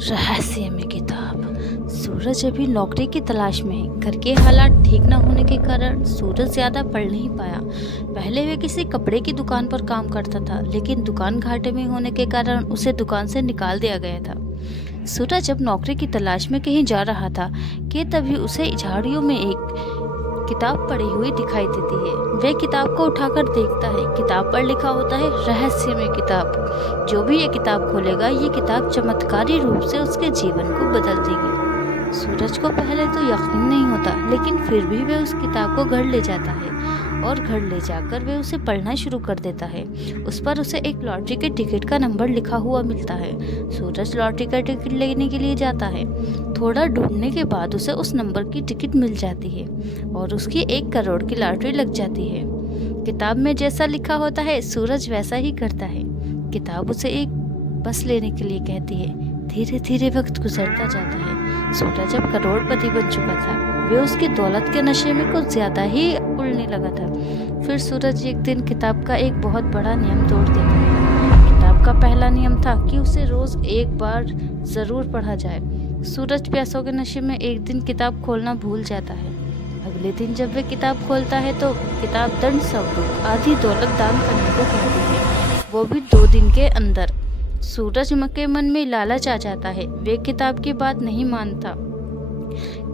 रहस्य में किताब। सूरज अभी नौकरी की तलाश में है। घर के हालात ठीक न होने के कारण सूरज ज़्यादा पढ़ नहीं पाया। पहले वे किसी कपड़े की दुकान पर काम करता था, लेकिन दुकान घाटे में होने के कारण उसे दुकान से निकाल दिया गया था। सूरज जब नौकरी की तलाश में कहीं जा रहा था कि तभी उसे झाड़ियों में एक किताब पड़ी हुई दिखाई देती है। वह किताब को उठाकर देखता है। किताब पर लिखा होता है रहस्य में किताब। जो भी ये किताब खोलेगा, ये किताब चमत्कारी रूप से उसके जीवन को बदल देगी। सूरज को पहले तो यकीन नहीं होता, लेकिन फिर भी वह उस किताब को घर ले जाता है और घर ले जाकर वह उसे पढ़ना शुरू कर देता है। उस पर उसे एक लॉटरी के टिकट का नंबर लिखा हुआ मिलता है। सूरज लॉटरी का टिकट लेने के लिए जाता है। थोड़ा ढूंढने के बाद उसे उस नंबर की टिकट मिल जाती है और उसकी 1 करोड़ की लॉटरी लग जाती है। किताब में जैसा लिखा होता है, सूरज वैसा ही करता है। किताब उसे एक बस लेने के लिए कहती है। धीरे धीरे वक्त गुजरता जाता है। सूरज अब करोड़पति बन चुका था। वे उसकी दौलत के नशे में कुछ ज्यादा ही उड़ने लगा था। फिर सूरज एक दिन किताब का एक बहुत बड़ा नियम तोड़ देता है। किताब का पहला नियम था कि उसे रोज एक बार जरूर पढ़ा जाए। सूरज प्यासों के नशे में एक दिन किताब खोलना भूल जाता है। अगले दिन जब वे किताब खोलता है तो किताब दंड स्वरूप आधी दौलत दान करने को कहती है, वो भी 2 दिन के अंदर। सूरज के मन में लालच आ जाता है। वे किताब की बात नहीं मानता।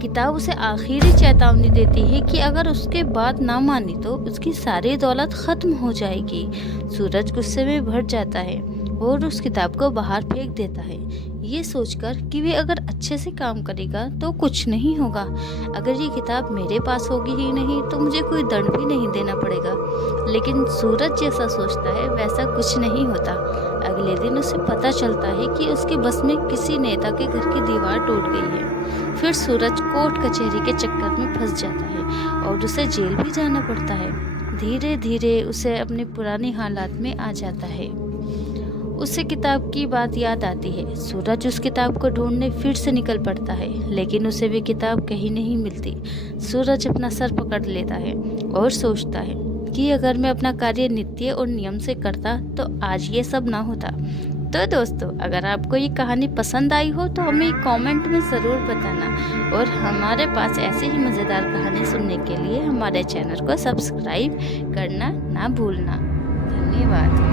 किताब उसे आखिरी चेतावनी देती है कि अगर उसके बात ना मानी तो उसकी सारी दौलत खत्म हो जाएगी। सूरज गुस्से में भर जाता है और उस किताब को बाहर फेंक देता है, ये सोचकर कि वे अगर अच्छे से काम करेगा तो कुछ नहीं होगा। अगर ये किताब मेरे पास होगी ही नहीं तो मुझे कोई दंड भी नहीं देना पड़ेगा। लेकिन सूरज जैसा सोचता है वैसा कुछ नहीं होता। अगले दिन उसे पता चलता है कि उसके बस में किसी नेता के घर की दीवार टूट गई है। फिर सूरज कोर्ट कचहरी के चक्कर में फंस जाता है और उसे जेल भी जाना पड़ता है। धीरे धीरे उसे अपने पुराने हालात में आ जाता है। उसे किताब की बात याद आती है। सूरज उस किताब को ढूंढने फिर से निकल पड़ता है, लेकिन उसे वे किताब कहीं नहीं मिलती। सूरज अपना सर पकड़ लेता है और सोचता है कि अगर मैं अपना कार्य नित्य और नियम से करता तो आज ये सब ना होता। तो दोस्तों, अगर आपको ये कहानी पसंद आई हो तो हमें कमेंट में ज़रूर बताना और हमारे पास ऐसे ही मज़ेदार कहानी सुनने के लिए हमारे चैनल को सब्सक्राइब करना ना भूलना। धन्यवाद।